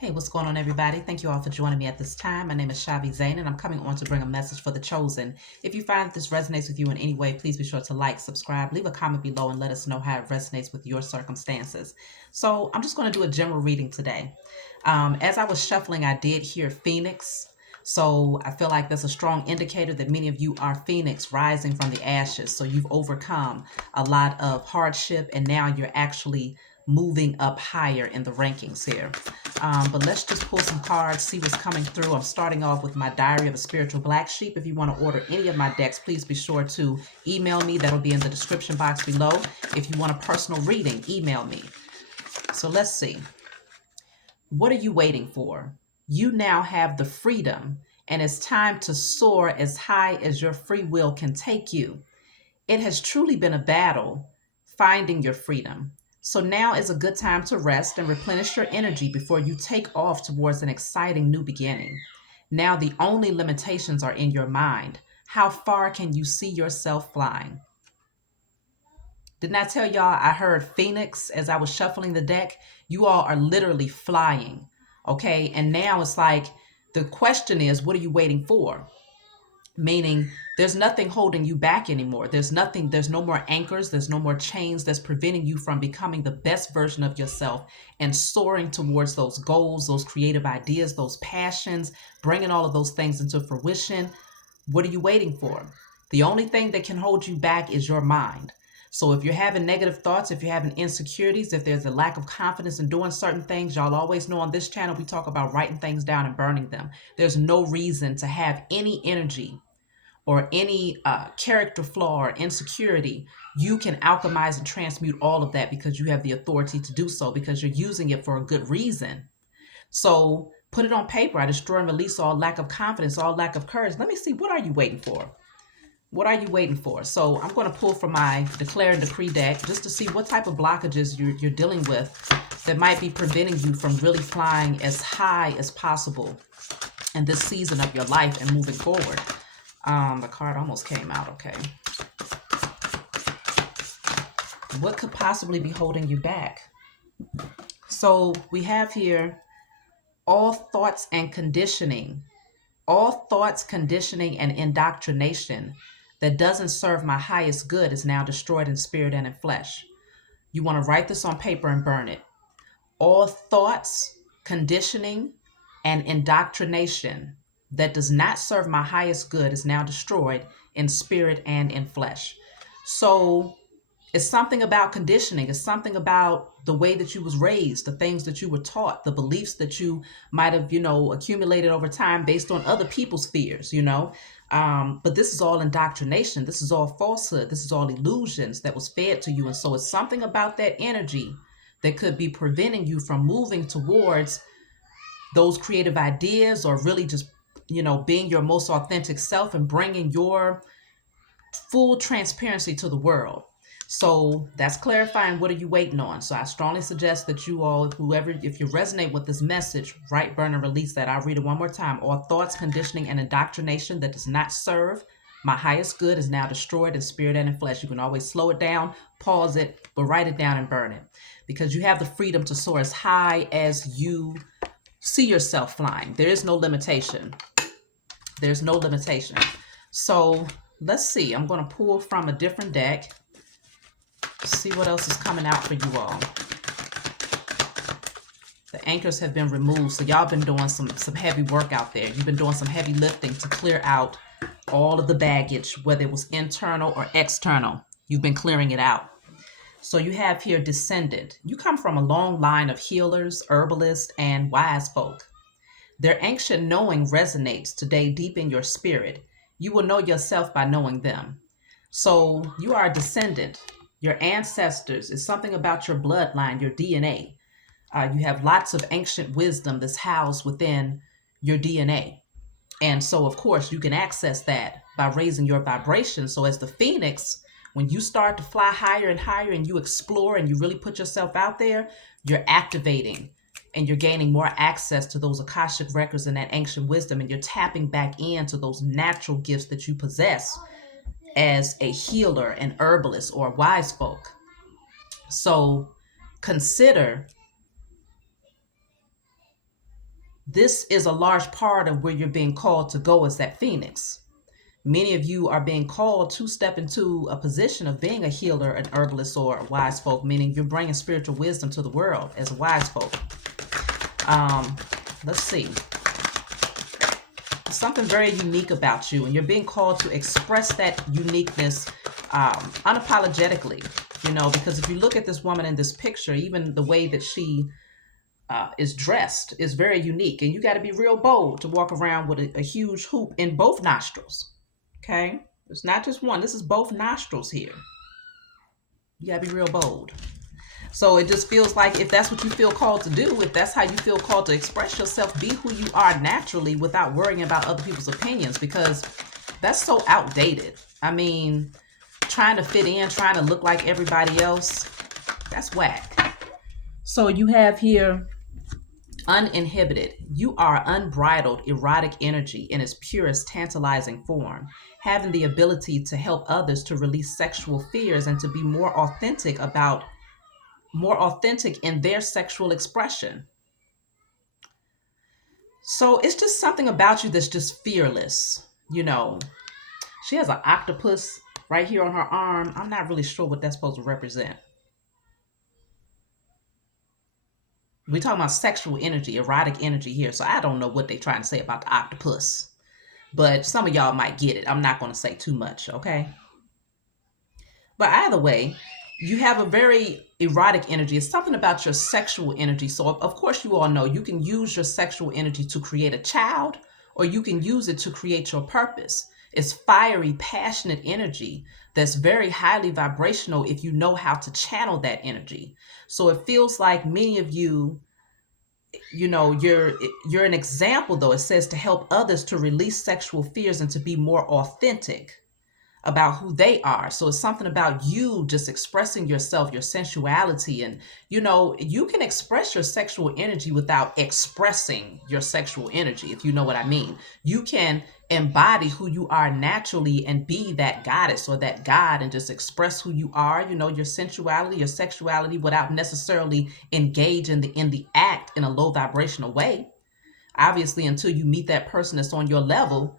Hey, what's going on, everybody? Thank you all for joining me at this time. My name is Shavi Zain, and I'm coming on to bring a message for the chosen. If you find that this resonates with you in any way, please be sure to like, subscribe, leave a comment below, and let us know how it resonates with your circumstances. So I'm just going to do a general reading today. As I was shuffling, I did hear Phoenix. So I feel like that's a strong indicator that many of you are Phoenix rising from the ashes. So you've overcome a lot of hardship, and now you're actually moving up higher in the rankings here. But let's just pull some cards, see what's coming through. I'm starting off with my Diary of a Spiritual Black Sheep. If you want to order any of my decks, please be sure to email me. That'll be in the description box below. If you want a personal reading, email me. So let's see. What are you waiting for? You now have the freedom, and it's time to soar as high as your free will can take you. It has truly been a battle finding your freedom. So now is a good time to rest and replenish your energy before you take off towards an exciting new beginning. Now the only limitations are in your mind. How far can you see yourself flying? Didn't I tell y'all I heard Phoenix as I was shuffling the deck? You all are literally flying. Okay. And now it's like the question is, what are you waiting for? Meaning there's nothing holding you back anymore. There's no more anchors, there's no more chains that's preventing you from becoming the best version of yourself and soaring towards those goals, those creative ideas, those passions, bringing all of those things into fruition. What are you waiting for? The only thing that can hold you back is your mind. So if you're having negative thoughts, if you're having insecurities, if there's a lack of confidence in doing certain things, y'all always know on this channel, we talk about writing things down and burning them. There's no reason to have any energy or any character flaw or insecurity. You can alchemize and transmute all of that because you have the authority to do so, because you're using it for a good reason. So put it on paper. I destroy and release all lack of confidence, all lack of courage. Let me see, what are you waiting for? What are you waiting for? So I'm going to pull from my Declare and Decree deck just to see what type of blockages you're dealing with that might be preventing you from really flying as high as possible in this season of your life and moving forward. The card almost came out. Okay. What could possibly be holding you back? So we have here all thoughts, conditioning, and indoctrination that doesn't serve my highest good is now destroyed in spirit and in flesh. You want to write this on paper and burn it. All thoughts, conditioning, and indoctrination that does not serve my highest good is now destroyed in spirit and in flesh. So it's something about conditioning. It's something about the way that you was raised, the things that you were taught, the beliefs that you might have, accumulated over time based on other people's fears, But this is all indoctrination. This is all falsehood. This is all illusions that was fed to you. And so it's something about that energy that could be preventing you from moving towards those creative ideas, or really just, being your most authentic self and bringing your full transparency to the world. So that's clarifying. What are you waiting on? So I strongly suggest that you all, whoever, if you resonate with this message, write, burn, and release that. I'll read it one more time. All thoughts, conditioning, and indoctrination that does not serve my highest good is now destroyed in spirit and in flesh. You can always slow it down, pause it, but write it down and burn it, because you have the freedom to soar as high as you see yourself flying. There is no limitation. There's no limitation. So let's see. I'm going to pull from a different deck. See what else is coming out for you all. The anchors have been removed. So y'all been doing some heavy work out there. You've been doing some heavy lifting to clear out all of the baggage, whether it was internal or external. You've been clearing it out. So you have here descendant. You come from a long line of healers, herbalists, and wise folk. Their ancient knowing resonates today deep in your spirit. You will know yourself by knowing them. So you are a descendant. Your ancestors is something about your bloodline, your DNA. You have lots of ancient wisdom that's housed within your DNA. And so, of course, you can access that by raising your vibration. So as the phoenix, when you start to fly higher and higher and you explore and you really put yourself out there, you're activating and you're gaining more access to those Akashic records and that ancient wisdom, and you're tapping back into those natural gifts that you possess as a healer, an herbalist, or a wise folk. So consider This is a large part of where you're being called to go as that phoenix. Many of you are being called to step into a position of being a healer, an herbalist, or a wise folk, meaning you're bringing spiritual wisdom to the world as a wise folk. Let's see. Something very unique about you, and you're being called to express that uniqueness unapologetically, because if you look at this woman in this picture, even the way that she is dressed is very unique, and you got to be real bold to walk around with a huge hoop in both nostrils. Okay, it's not just one, this is both nostrils here. You got to be real bold. So it just feels like if that's what you feel called to do, if that's how you feel called to express yourself, be who you are naturally without worrying about other people's opinions, because that's so outdated. I mean, trying to fit in, trying to look like everybody else, that's whack. So you have here uninhibited. You are unbridled erotic energy in its purest tantalizing form, having the ability to help others to release sexual fears and to be more authentic in their sexual expression. So it's just something about you that's just fearless. She has an octopus right here on her arm. I'm not really sure what that's supposed to represent. We're talking about sexual energy, erotic energy here. So I don't know what they're trying to say about the octopus, but some of y'all might get it. I'm not going to say too much, okay? But either way, you have a very erotic energy. It's something about your sexual energy. So, of course, you all know you can use your sexual energy to create a child, or you can use it to create your purpose. It's fiery, passionate energy that's very highly vibrational if you know how to channel that energy. So it feels like many of you, you're an example, though. It says to help others to release sexual fears and to be more authentic about who they are. So it's something about you just expressing yourself, your sensuality. And, you can express your sexual energy without expressing your sexual energy, if you know what I mean. You can embody who you are naturally and be that goddess or that god and just express who you are, your sensuality, your sexuality, without necessarily engage in the act in a low vibrational way. Obviously, until you meet that person that's on your level,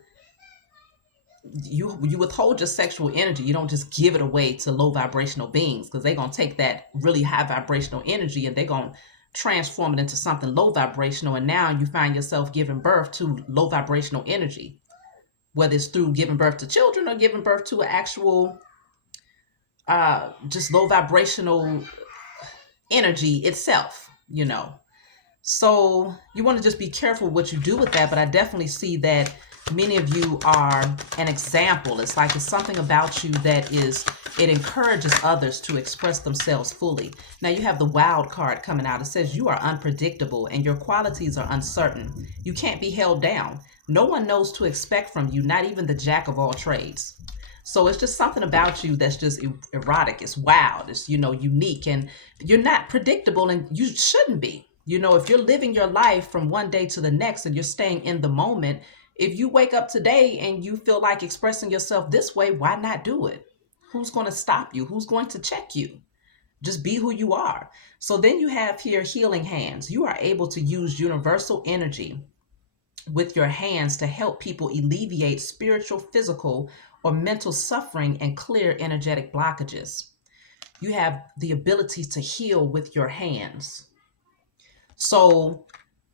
you withhold your sexual energy. You don't just give it away to low vibrational beings, because they're going to take that really high vibrational energy and they're going to transform it into something low vibrational. And now you find yourself giving birth to low vibrational energy, whether it's through giving birth to children or giving birth to an actual just low vibrational energy itself. So you want to just be careful what you do with that. But I definitely see that many of you are an example. It's like it's something about you that it encourages others to express themselves fully. Now you have the wild card coming out. It says you are unpredictable and your qualities are uncertain. You can't be held down. No one knows to expect from you, not even the jack of all trades. So it's just something about you that's just erotic. It's wild. It's, unique, and you're not predictable, and you shouldn't be. If you're living your life from one day to the next and you're staying in the moment, if you wake up today and you feel like expressing yourself this way, why not do it? Who's going to stop you? Who's going to check you? Just be who you are. So then you have here healing hands. You are able to use universal energy with your hands to help people alleviate spiritual, physical, or mental suffering and clear energetic blockages. You have the ability to heal with your hands. So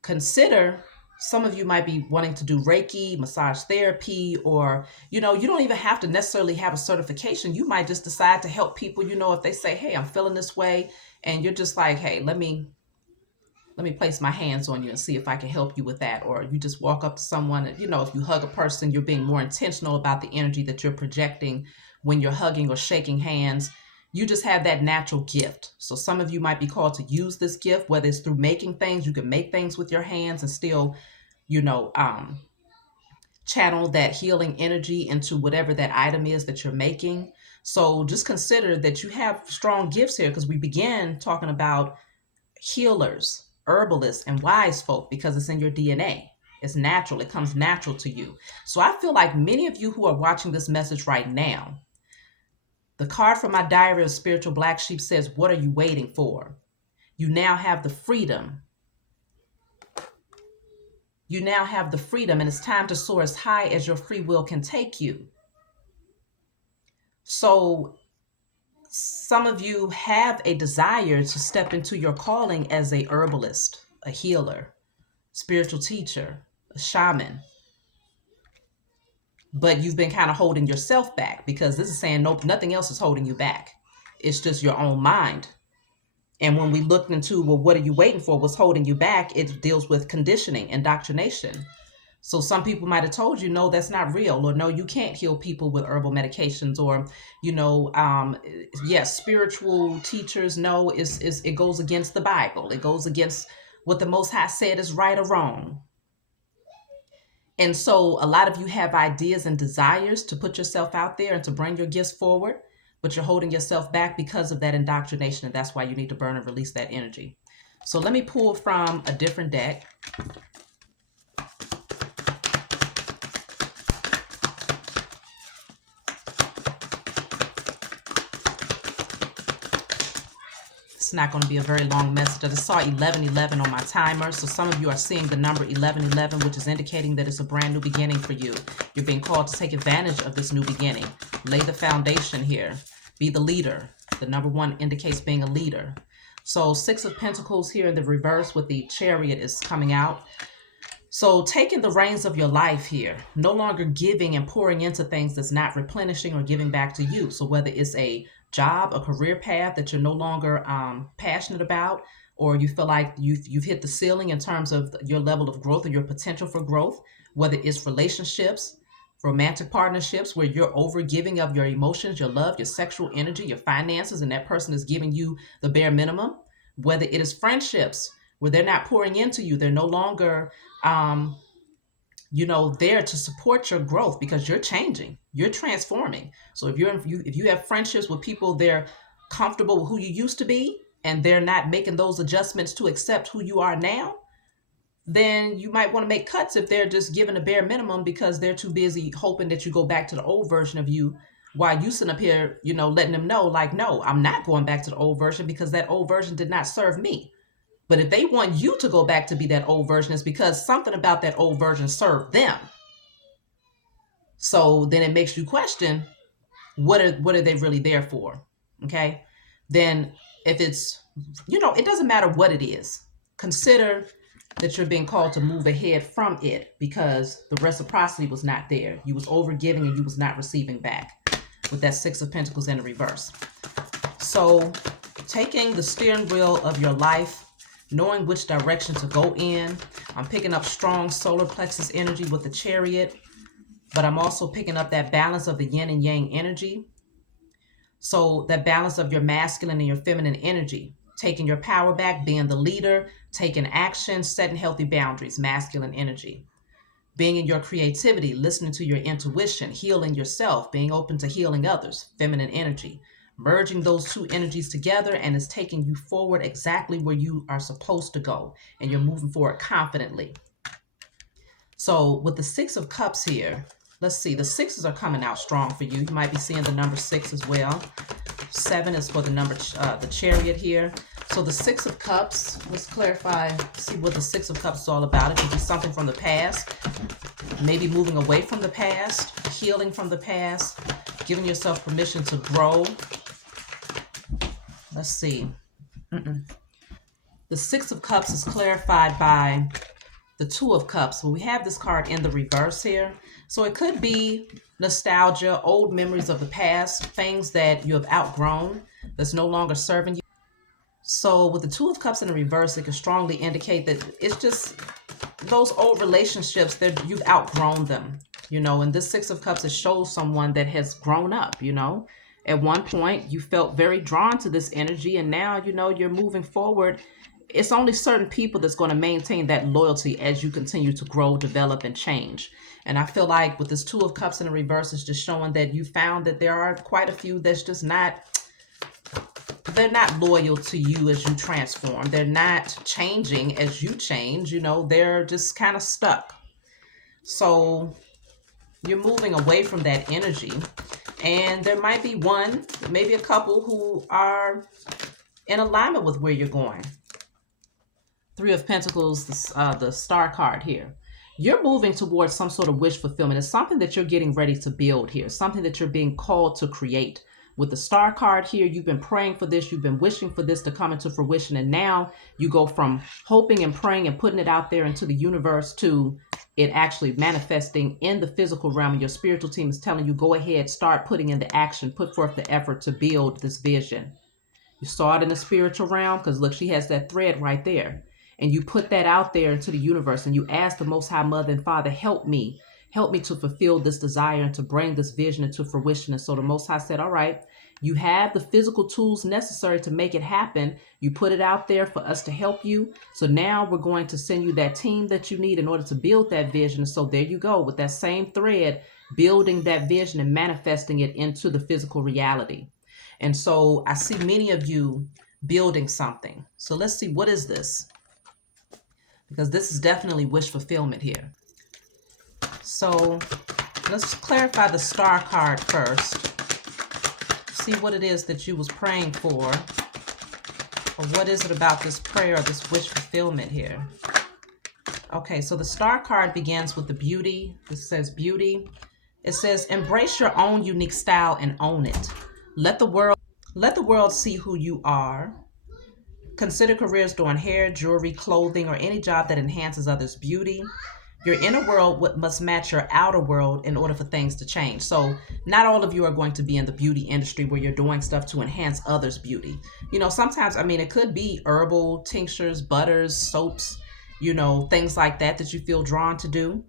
consider, some of you might be wanting to do Reiki, massage therapy, or, you don't even have to necessarily have a certification. You might just decide to help people, if they say, hey, I'm feeling this way, and you're just like, hey, let me place my hands on you and see if I can help you with that. Or you just walk up to someone and, if you hug a person, you're being more intentional about the energy that you're projecting when you're hugging or shaking hands. You just have that natural gift. So some of you might be called to use this gift, whether it's through making things. You can make things with your hands and still, channel that healing energy into whatever that item is that you're making. So just consider that you have strong gifts here, because we began talking about healers, herbalists, and wise folk, because it's in your DNA. It's natural. It comes natural to you. So I feel like many of you who are watching this message right now, the card from my diary of spiritual black sheep says, what are you waiting for? You now have the freedom You now have the freedom, and it's time to soar as high as your free will can take you. So some of you have a desire to step into your calling as a herbalist, a healer, spiritual teacher, a shaman, but you've been kind of holding yourself back because this is saying nope, nothing else is holding you back. It's just your own mind. And when we looked into, well, what are you waiting for? What's holding you back? It deals with conditioning, indoctrination. So some people might have told you, no, that's not real, or no, you can't heal people with herbal medications, or, yes, spiritual teachers, no, it goes against the Bible. It goes against what the Most High said is right or wrong. And so a lot of you have ideas and desires to put yourself out there and to bring your gifts forward, but you're holding yourself back because of that indoctrination. And that's why you need to burn and release that energy. So let me pull from a different deck. It's not going to be a very long message. I just saw 1111 on my timer. So some of you are seeing the number 1111, which is indicating that it's a brand new beginning for you. You're being called to take advantage of this new beginning. Lay the foundation here. Be the leader. The number 1 indicates being a leader. So 6 of Pentacles here in the reverse with the Chariot is coming out. So taking the reins of your life here, no longer giving and pouring into things that's not replenishing or giving back to you. So whether it's a job, a career path that you're no longer passionate about, or you feel like you've hit the ceiling in terms of your level of growth or your potential for growth, whether it's relationships, romantic partnerships where you're over giving of your emotions, your love, your sexual energy, your finances, and that person is giving you the bare minimum, whether it is friendships where they're not pouring into you, they're no longer there to support your growth because you're changing, you're transforming. So if you have friendships with people, they're comfortable with who you used to be and they're not making those adjustments to accept who you are now, then you might want to make cuts if they're just giving a bare minimum because they're too busy hoping that you go back to the old version of you, while you sit up here, letting them know like, no, I'm not going back to the old version because that old version did not serve me. But if they want you to go back to be that old version, it's because something about that old version served them. So then it makes you question, what are they really there for? Okay. Then if it's, it doesn't matter what it is. Consider that you're being called to move ahead from it because the reciprocity was not there. You was over giving and you was not receiving back with that 6 of Pentacles in the reverse. So taking the steering wheel of your life, knowing which direction to go in. I'm picking up strong solar plexus energy with the Chariot, but I'm also picking up that balance of the yin and yang energy. So that balance of your masculine and your feminine energy, taking your power back, being the leader, taking action, setting healthy boundaries, masculine energy. Being in your creativity, listening to your intuition, healing yourself, being open to healing others, feminine energy. Merging those two energies together and it's taking you forward exactly where you are supposed to go. And you're moving forward confidently. So with the 6 of Cups here, let's see, the 6s are coming out strong for you. You might be seeing the number 6 as well. 7 is for the number, the Chariot here. So the 6 of Cups, let's clarify, see what the 6 of Cups is all about. It could be something from the past, maybe moving away from the past, healing from the past, giving yourself permission to grow. Let's see. The 6 of Cups is clarified by the 2 of Cups. Well, we have this card in the reverse here. So it could be nostalgia, old memories of the past, things that you have outgrown that's no longer serving you. So with the 2 of Cups in the reverse, it can strongly indicate that it's just those old relationships that you've outgrown them, and this 6 of Cups, it shows someone that has grown up, At one point, you felt very drawn to this energy, and now, you're moving forward. It's only certain people that's going to maintain that loyalty as you continue to grow, develop, and change. And I feel like with this 2 of Cups in the reverse, it's just showing that you found that there are quite a few that's just they're not loyal to you as you transform. They're not changing as you change. They're just kind of stuck. So you're moving away from that energy. And there might be one, maybe a couple who are in alignment with where you're going. 3 of Pentacles, the Star card here. You're moving towards some sort of wish fulfillment. It's something that you're getting ready to build here, something that you're being called to create. With the star card here, you've been praying for this, you've been wishing for this to come into fruition, and now you go from hoping and praying and putting it out there into the universe to it actually manifesting in the physical realm. And your spiritual team is telling you, go ahead, start putting in the action, put forth the effort to build this vision. You saw it in the spiritual realm because look, she has that thread right there. And you put that out there into the universe and you ask the Most High Mother and Father, help me to fulfill this desire and to bring this vision into fruition. And so the Most High said, all right, you have the physical tools necessary to make it happen. You put it out there for us to help you. So now we're going to send you that team that you need in order to build that vision. And so there you go with that same thread, building that vision and manifesting it into the physical reality. And so I see many of you building something. So let's see, what is this? Because this is definitely wish fulfillment here. So let's clarify the star card first. See what it is that you was praying for. Or what is it about this prayer or this wish fulfillment here? Okay, so the star card begins with the beauty. It says beauty. It says embrace your own unique style and own it. Let the world see who you are. Consider careers doing hair, jewelry, clothing, or any job that enhances others' beauty. Your inner world must match your outer world in order for things to change. So not all of you are going to be in the beauty industry where you're doing stuff to enhance others' beauty. You know, sometimes, I mean, it could be herbal tinctures, butters, soaps, you know, things like that that you feel drawn to do.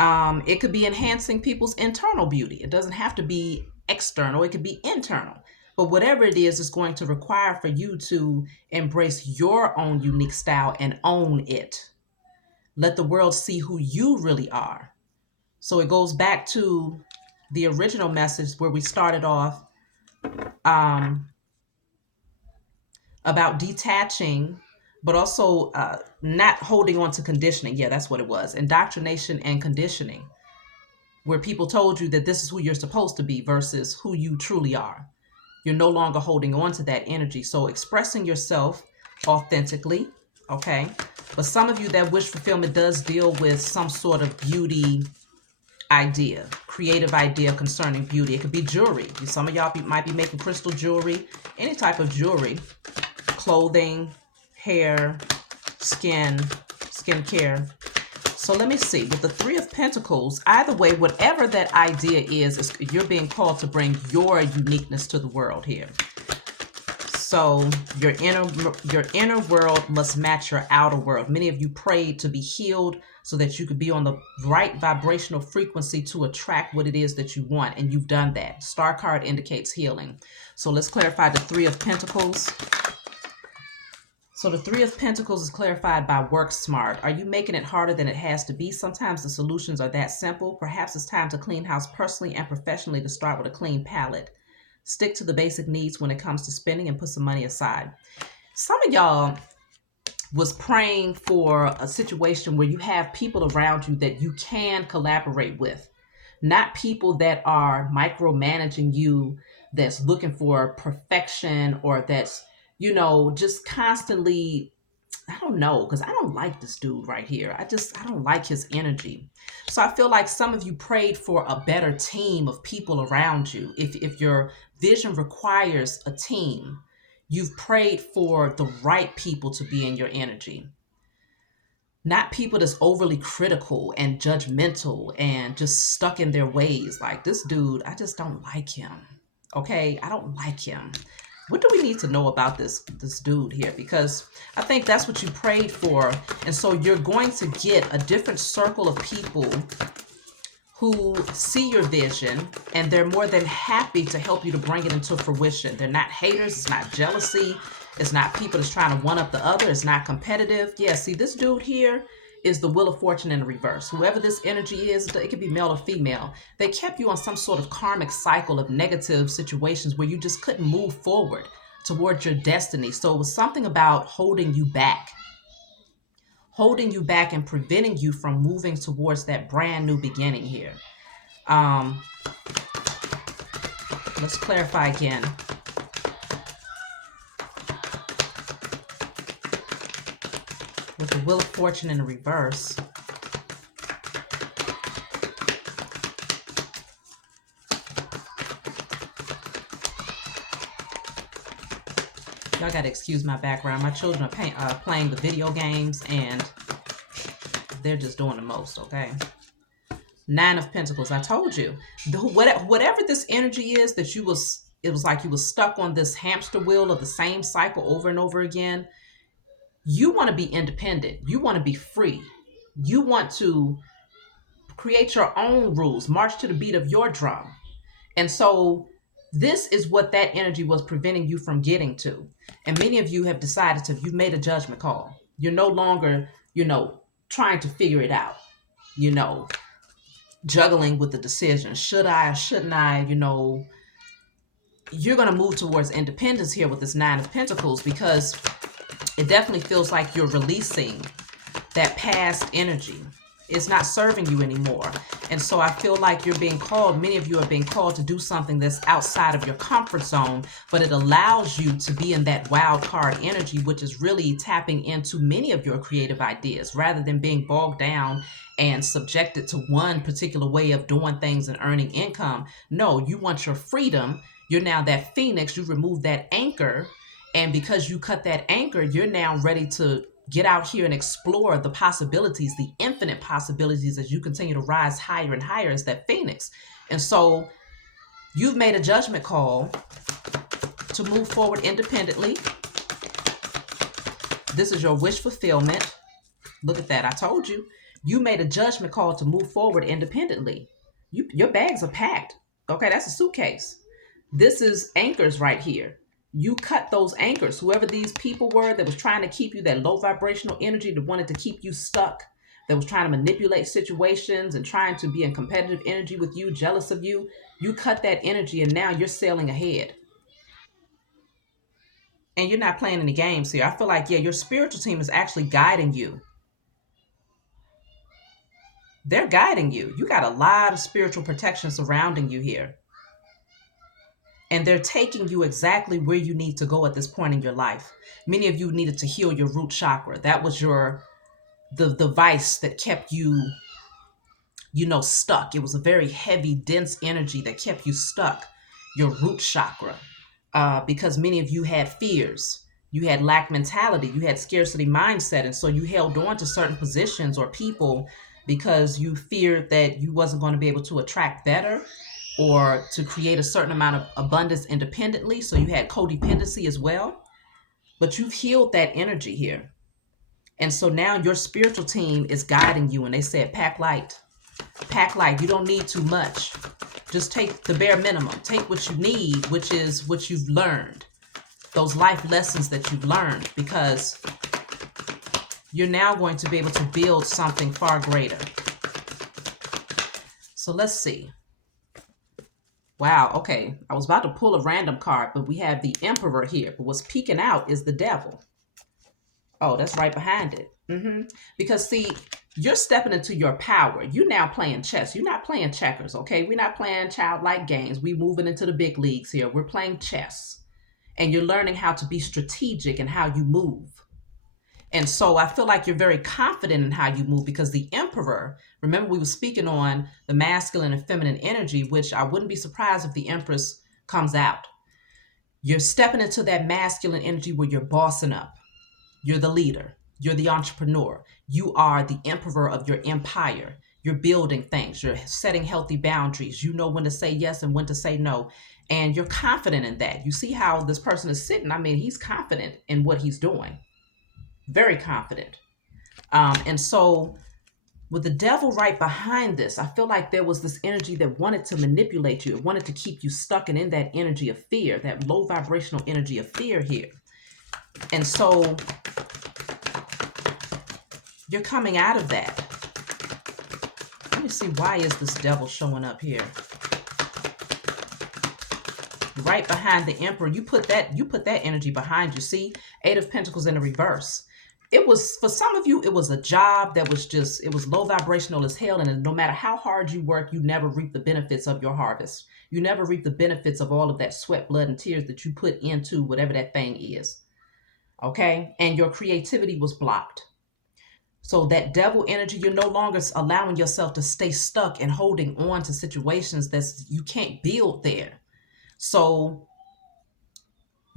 It could be enhancing people's internal beauty. It doesn't have to be external. It could be internal. But whatever it is, it's going to require for you to embrace your own unique style and own it. Let the world see who you really are. So it goes back to the original message where we started off about detaching, but also not holding on to conditioning. Yeah, that's what it was. Indoctrination and conditioning, where people told you that this is who you're supposed to be versus who you truly are. You're no longer holding on to that energy. So expressing yourself authentically, okay? But some of you, that wish fulfillment does deal with some sort of beauty idea, creative idea concerning beauty. It could be jewelry. Some of y'all might be making crystal jewelry, any type of jewelry, clothing, hair, skincare. So let me see, with the Three of Pentacles, either way, whatever that idea is you're being called to bring your uniqueness to the world here. So your inner world must match your outer world. Many of you prayed to be healed so that you could be on the right vibrational frequency to attract what it is that you want. And you've done that. Star card indicates healing. So let's clarify the Three of Pentacles. So the Three of Pentacles is clarified by work smart. Are you making it harder than it has to be? Sometimes the solutions are that simple. Perhaps it's time to clean house personally and professionally to start with a clean palette. Stick to the basic needs when it comes to spending and put some money aside. Some of y'all was praying for a situation where you have people around you that you can collaborate with, not people that are micromanaging you, that's looking for perfection, or that's, you know, just constantly, I don't know, because I don't like this dude right here. I don't like his energy. So I feel like some of you prayed for a better team of people around you. If your vision requires a team, you've prayed for the right people to be in your energy. Not people that's overly critical and judgmental and just stuck in their ways. Like this dude, I just don't like him. Okay, I don't like him. What do we need to know about this dude here? Because I think that's what you prayed for. And so you're going to get a different circle of people who see your vision, and they're more than happy to help you to bring it into fruition. They're not haters. It's not jealousy. It's not people that's trying to one up the other. It's not competitive. Yeah, see, this dude here is the Wheel of Fortune in reverse. Whoever this energy is, it could be male or female. They kept you on some sort of karmic cycle of negative situations where you just couldn't move forward towards your destiny. So it was something about holding you back and preventing you from moving towards that brand new beginning here. Let's clarify again. With the Wheel of Fortune in the reverse, Y'all got to excuse my background. My children are playing the video games, and they're just doing the most, okay? Nine of Pentacles. I told you. Whatever this energy is that it was like you was stuck on this hamster wheel of the same cycle over and over again. You want to be independent. You want to be free. You want to create your own rules, march to the beat of your drum. And so this is what that energy was preventing you from getting to. And many of you have decided you've made a judgment call. You're no longer, trying to figure it out, juggling with the decision. Should I or shouldn't I? You're going to move towards independence here with this Nine of Pentacles, because it definitely feels like you're releasing that past energy. It's not serving you anymore. And so I feel like you're being called, many of you are being called to do something that's outside of your comfort zone, but it allows you to be in that wild card energy, which is really tapping into many of your creative ideas rather than being bogged down and subjected to one particular way of doing things and earning income. No, you want your freedom. You're now that phoenix. You remove that anchor. And because you cut that anchor, you're now ready to get out here and explore the possibilities, the infinite possibilities, as you continue to rise higher and higher as that phoenix. And so you've made a judgment call to move forward independently. This is your wish fulfillment. Look at that. I told you. You made a judgment call to move forward independently. Your bags are packed. Okay, that's a suitcase. This is anchors right here. You cut those anchors. Whoever these people were that was trying to keep you, that low vibrational energy that wanted to keep you stuck, that was trying to manipulate situations and trying to be in competitive energy with you, jealous of you, you cut that energy and now you're sailing ahead. And you're not playing any games here. I feel like, your spiritual team is actually guiding you. They're guiding you. You got a lot of spiritual protection surrounding you here. And they're taking you exactly where you need to go at this point in your life. Many of you needed to heal your root chakra. That was the vice that kept you, stuck. It was a very heavy, dense energy that kept you stuck, your root chakra. Because many of you had fears. You had lack mentality. You had scarcity mindset. And so you held on to certain positions or people because you feared that you wasn't going to be able to attract better or to create a certain amount of abundance independently. So you had codependency as well. But you've healed that energy here. And so now your spiritual team is guiding you. And they said, pack light. Pack light. You don't need too much. Just take the bare minimum. Take what you need, which is what you've learned. Those life lessons that you've learned. Because you're now going to be able to build something far greater. So let's see. Wow, okay. I was about to pull a random card, but we have the Emperor here. But what's peeking out is the Devil. Oh, that's right behind it. Because, see, you're stepping into your power. You're now playing chess. You're not playing checkers, okay? We're not playing childlike games. We're moving into the big leagues here. We're playing chess. And you're learning how to be strategic in how you move. And so I feel like you're very confident in how you move because the Emperor, remember we were speaking on the masculine and feminine energy, which I wouldn't be surprised if the Empress comes out. You're stepping into that masculine energy where you're bossing up. You're the leader. You're the entrepreneur. You are the emperor of your empire. You're building things. You're setting healthy boundaries. You know when to say yes and when to say no. And you're confident in that. You see how this person is sitting. I mean, he's confident in what he's doing. Very confident. And so with the Devil right behind this, I feel like there was this energy that wanted to manipulate you. It wanted to keep you stuck and in that energy of fear, that low vibrational energy of fear here. And so you're coming out of that. Let me see, why is this Devil showing up here? Right behind the Emperor, you put that energy behind you. See, Eight of Pentacles in the reverse. It was, for some of you, it was a job that was just, it was low vibrational as hell. And no matter how hard you work, you never reap the benefits of your harvest. You never reap the benefits of all of that sweat, blood, and tears that you put into whatever that thing is. Okay? And your creativity was blocked. So that Devil energy, you're no longer allowing yourself to stay stuck and holding on to situations that you can't build there. So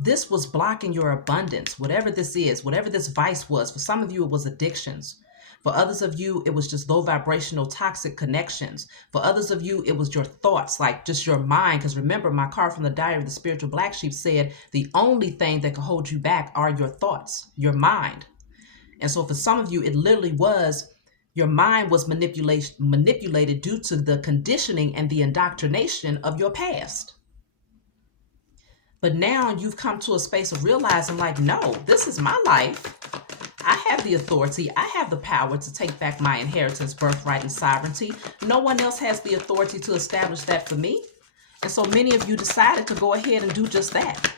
This was blocking your abundance, whatever this is, whatever this vice was. For some of you, it was addictions. For others of you, it was just low vibrational toxic connections. For others of you, it was your thoughts, like just your mind. Because remember, my card from the Diary of the Spiritual Black Sheep said the only thing that can hold you back are your thoughts, your mind. And so for some of you, it literally was your mind was manipulated due to the conditioning and the indoctrination of your past. But now you've come to a space of realizing, like, no, this is my life. I have the authority. I have the power to take back my inheritance, birthright, and sovereignty. No one else has the authority to establish that for me. And so many of you decided to go ahead and do just that.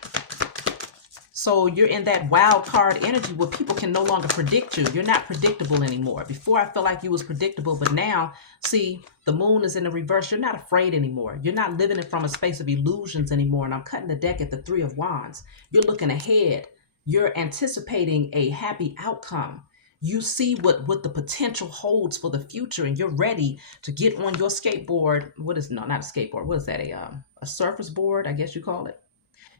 So you're in that wild card energy where people can no longer predict you. You're not predictable anymore. Before, I felt like you was predictable, but now, see, the moon is in the reverse. You're not afraid anymore. You're not living it from a space of illusions anymore. And I'm cutting the deck at the Three of Wands. You're looking ahead. You're anticipating a happy outcome. You see what the potential holds for the future, and you're ready to get on your skateboard. Not a skateboard. What is that? A surface board, I guess you call it.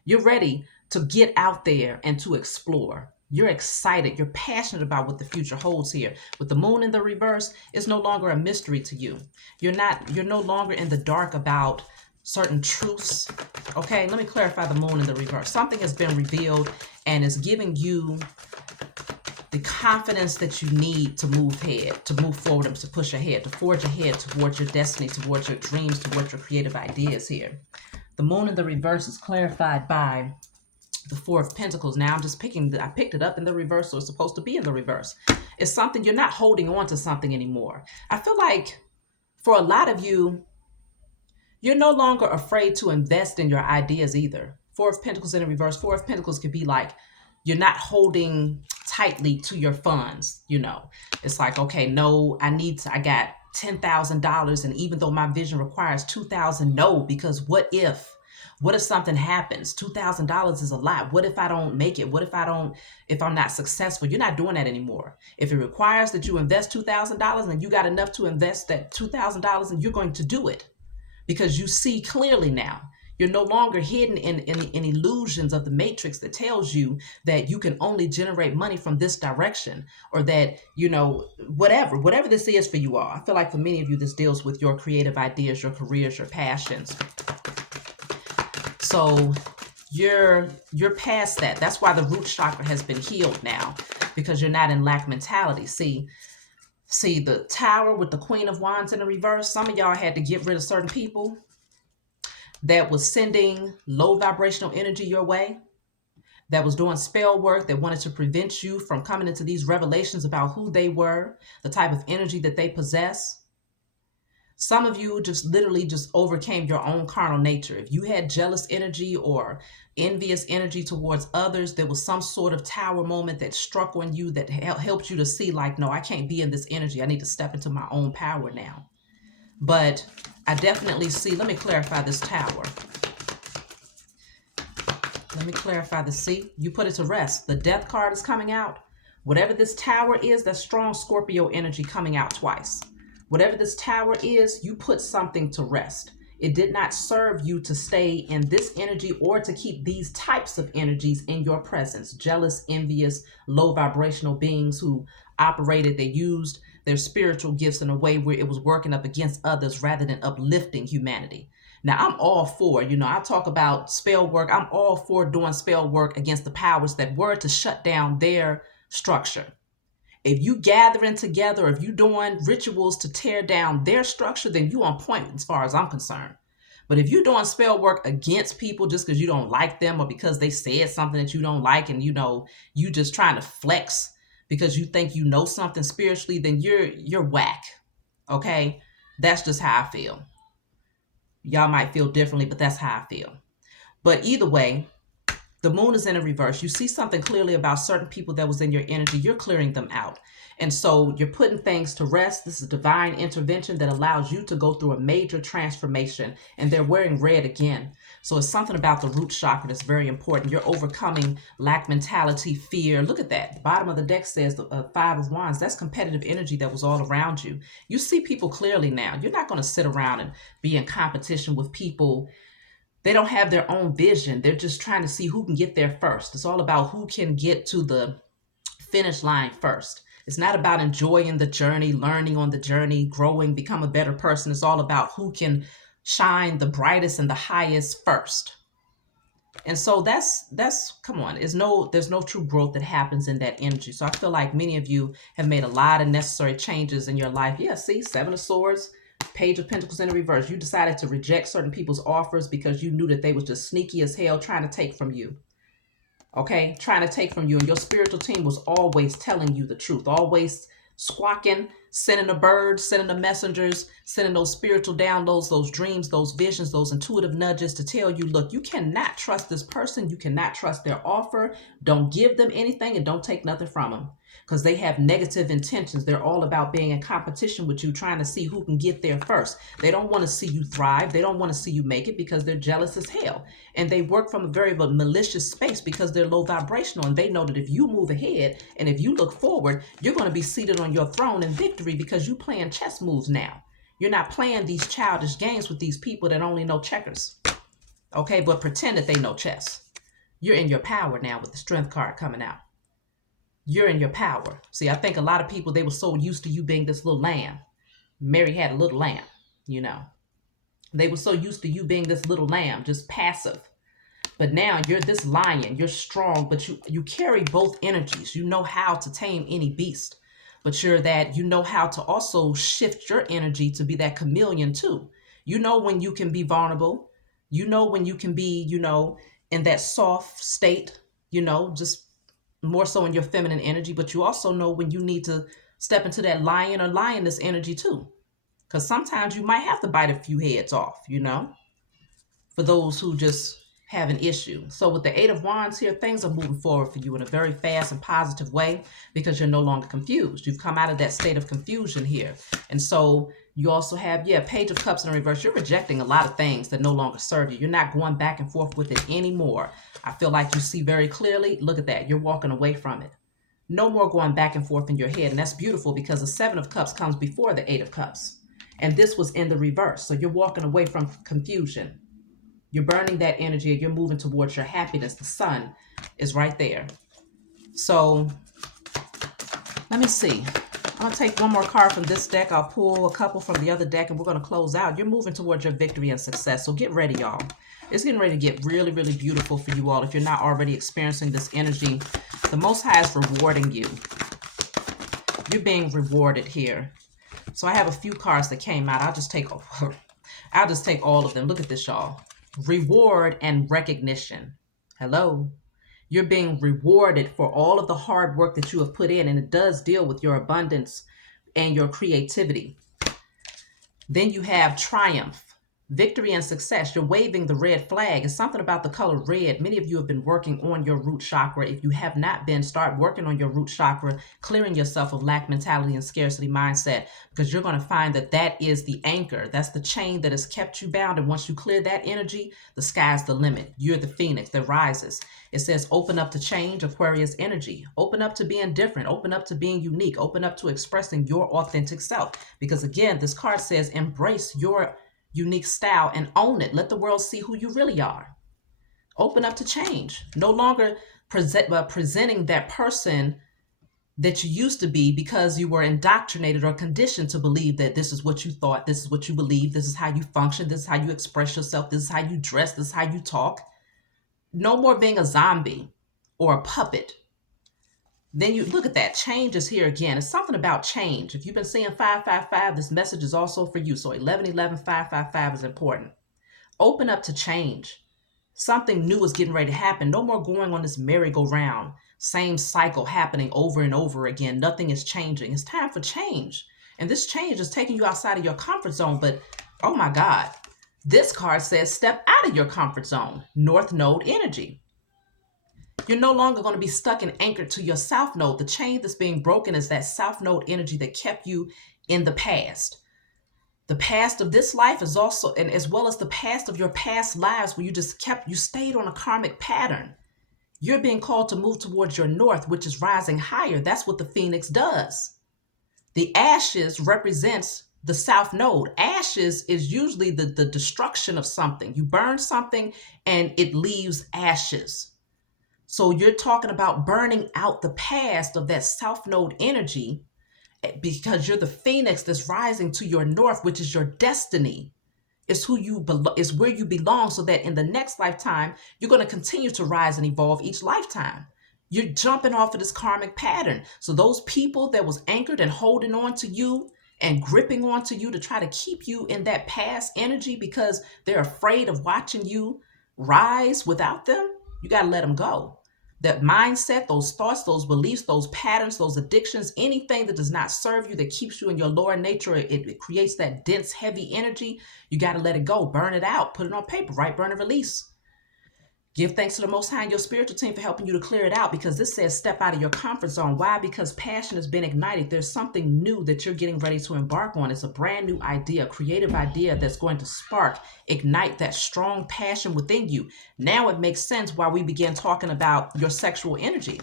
You're ready to get out there and to explore. You're excited. You're passionate about what the future holds here. With the moon in the reverse, it's no longer a mystery to you. You're no longer in the dark about certain truths. Okay, let me clarify the moon in the reverse. Something has been revealed and is giving you the confidence that you need to move ahead, to move forward, and to push ahead, to forge ahead towards your destiny, towards your dreams, towards your creative ideas here. The moon in the reverse is clarified by the Four of Pentacles. Now I'm just I picked it up in the reverse, so it's supposed to be in the reverse. It's something, you're not holding on to something anymore. I feel like for a lot of you, you're no longer afraid to invest in your ideas either. Four of Pentacles in the reverse. Four of Pentacles could be like, you're not holding tightly to your funds. It's like, okay, no, I got $10,000. And even though my vision requires $2,000, no, because what if something happens? $2,000 is a lot. What if I don't make it? What if I'm not successful? You're not doing that anymore. If it requires that you invest $2,000 and you got enough to invest that $2,000, and you're going to do it because you see clearly now. You're no longer hidden in illusions of the matrix that tells you that you can only generate money from this direction, or that, whatever this is for you all. I feel like for many of you, this deals with your creative ideas, your careers, your passions. So you're past that. That's why the root chakra has been healed now, because you're not in lack mentality. See the Tower with the Queen of Wands in the reverse. Some of y'all had to get rid of certain people that was sending low vibrational energy your way, that was doing spell work, that wanted to prevent you from coming into these revelations about who they were, the type of energy that they possess. Some of you just literally just overcame your own carnal nature. If you had jealous energy or envious energy towards others, there was some sort of tower moment that struck on you that helped you to see, like, no, I can't be in this energy. I need to step into my own power now. But I definitely see, let me clarify this Tower. Let me clarify the C. You put it to rest. The Death card is coming out. Whatever this Tower is, that's strong Scorpio energy coming out twice. Whatever this Tower is, you put something to rest. It did not serve you to stay in this energy or to keep these types of energies in your presence. Jealous, envious, low vibrational beings who operated, they used their spiritual gifts in a way where it was working up against others rather than uplifting humanity. Now, I'm all for, I talk about spell work. I'm all for doing spell work against the powers that were to shut down their structure. If you gathering together, if you doing rituals to tear down their structure, then you on point as far as I'm concerned. But if you're doing spell work against people just because you don't like them or because they said something that you don't like, and you just trying to flex because you think you know something spiritually, then you're whack. Okay? That's just how I feel. Y'all might feel differently, but that's how I feel. But either way, the moon is in a reverse. You see something clearly about certain people that was in your energy. You're clearing them out. And so you're putting things to rest. This is divine intervention that allows you to go through a major transformation. And they're wearing red again. So it's something about the root chakra that's very important. You're overcoming lack mentality, fear. Look at that. The bottom of the deck says the Five of Wands. That's competitive energy that was all around you. You see people clearly now. You're not going to sit around and be in competition with people They don't have their own vision. They're just trying to see who can get there first. It's all about who can get to the finish line first. It's not about enjoying the journey, learning on the journey, growing, become a better person. It's all about who can shine the brightest and the highest first. And so that's come on, there's no true growth that happens in that energy. So I feel like many of you have made a lot of necessary changes in your life. Yeah, see, Seven of Swords, Page of Pentacles in the reverse. You decided to reject certain people's offers because you knew that they was just sneaky as hell trying to take from you. Okay, trying to take from you. And your spiritual team was always telling you the truth, always squawking, sending the birds, sending the messengers, sending those spiritual downloads, those dreams, those visions, those intuitive nudges to tell you, look, you cannot trust this person. You cannot trust their offer. Don't give them anything and don't take nothing from them, because they have negative intentions. They're all about being in competition with you, trying to see who can get there first. They don't want to see you thrive. They don't want to see you make it because they're jealous as hell. And they work from a very malicious space because they're low vibrational. And they know that if you move ahead and if you look forward, you're going to be seated on your throne in victory because you're playing chess moves now. You're not playing these childish games with these people that only know checkers. Okay, but pretend that they know chess. You're in your power now with the strength card coming out. You're in your power. See, I think a lot of people, they were so used to you being this little lamb. Mary had a little lamb, you know. They were so used to you being this little lamb, just passive. But now you're this lion. You're strong, but you carry both energies. You know how to tame any beast. But you know how to also shift your energy to be that chameleon too. You know when you can be vulnerable. You know when you can be, in that soft state, just more so in your feminine energy. But you also know when you need to step into that lion or lioness energy too. Because sometimes you might have to bite a few heads off, for those who just have an issue. So with the Eight of Wands here, things are moving forward for you in a very fast and positive way because you're no longer confused. You've come out of that state of confusion here. And so you also have, Page of Cups in reverse. You're rejecting a lot of things that no longer serve you. You're not going back and forth with it anymore. I feel like you see very clearly. Look at that. You're walking away from it. No more going back and forth in your head. And that's beautiful because the Seven of Cups comes before the Eight of Cups. And this was in the reverse. So you're walking away from confusion. You're burning that energy and you're moving towards your happiness. The sun is right there. So let me see. I'm going to take one more card from this deck. I'll pull a couple from the other deck and we're going to close out. You're moving towards your victory and success. So get ready, y'all. It's getting ready to get really, really beautiful for you all. If you're not already experiencing this energy, the Most High is rewarding you. You're being rewarded here. So I have a few cards that came out. I'll just take all of them. Look at this, y'all. Reward and recognition. Hello. You're being rewarded for all of the hard work that you have put in, and it does deal with your abundance and your creativity. Then you have triumph, victory and success. You're waving the red flag. It's something about the color red. Many of you have been working on your root chakra. If you have not been, start working on your root chakra, clearing yourself of lack mentality and scarcity mindset, because you're going to find that that is the anchor. That's the chain that has kept you bound. And once you clear that energy, the sky's the limit. You're the phoenix that rises. It says open up to change, Aquarius energy. Open up to being different. Open up to being unique. Open up to expressing your authentic self. Because again, this card says embrace your unique style and own it. Let the world see who you really are. Open up to change. No longer presenting that person that you used to be because you were indoctrinated or conditioned to believe that this is what you thought, this is what you believe, this is how you function, this is how you express yourself, this is how you dress, this is how you talk. No more being a zombie or a puppet. Then you look at that. Change is here again. It's something about change. If you've been seeing 555, this message is also for you. So 1111 555 is important. Open up to change. Something new is getting ready to happen. No more going on this merry-go-round. Same cycle happening over and over again. Nothing is changing. It's time for change. And this change is taking you outside of your comfort zone. But, oh my God, this card says step out of your comfort zone. North Node energy. You're no longer going to be stuck and anchored to your South Node. The chain that's being broken is that South Node energy that kept you in the past. The past of this life is also, and as well as the past of your past lives where you stayed on a karmic pattern. You're being called to move towards your north, which is rising higher. That's what the phoenix does. The ashes represents the south node. Ashes is usually the destruction of something. You burn something and it leaves ashes. So you're talking about burning out the past of that south node energy, because you're the phoenix that's rising to your north, which is your destiny. It's who you is where you belong, so that in the next lifetime you're going to continue to rise and evolve each lifetime. You're jumping off of this karmic pattern. So those people that was anchored and holding on to you and gripping onto you to try to keep you in that past energy because they're afraid of watching you rise without them, you got to let them go. That mindset, those thoughts, those beliefs, those patterns, those addictions, anything that does not serve you, that keeps you in your lower nature, it creates that dense, heavy energy. You got to let it go, burn it out, put it on paper, write, burn, and release. Give thanks to the Most High and your spiritual team for helping you to clear it out, because this says step out of your comfort zone. Why? Because passion has been ignited. There's something new that you're getting ready to embark on. It's a brand new idea, creative idea that's going to spark, ignite that strong passion within you. Now it makes sense why we began talking about your sexual energy,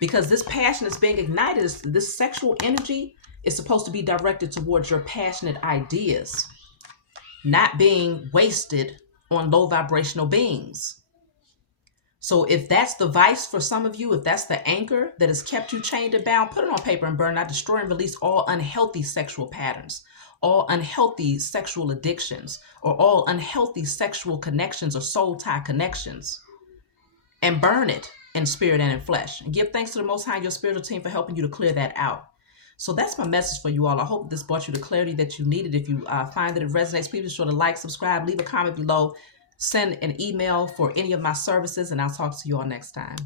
because this passion that's being ignited, this sexual energy is supposed to be directed towards your passionate ideas, not being wasted on low vibrational beings. So if that's the vice for some of you, if that's the anchor that has kept you chained and bound, put it on paper and burn it out. Destroy and release all unhealthy sexual patterns, all unhealthy sexual addictions, or all unhealthy sexual connections or soul tie connections, and burn it in spirit and in flesh. And give thanks to the Most High, your spiritual team, for helping you to clear that out. So that's my message for you all. I hope this brought you the clarity that you needed. If you find that it resonates, please be sure to like, subscribe, leave a comment below, send an email for any of my services, and I'll talk to you all next time.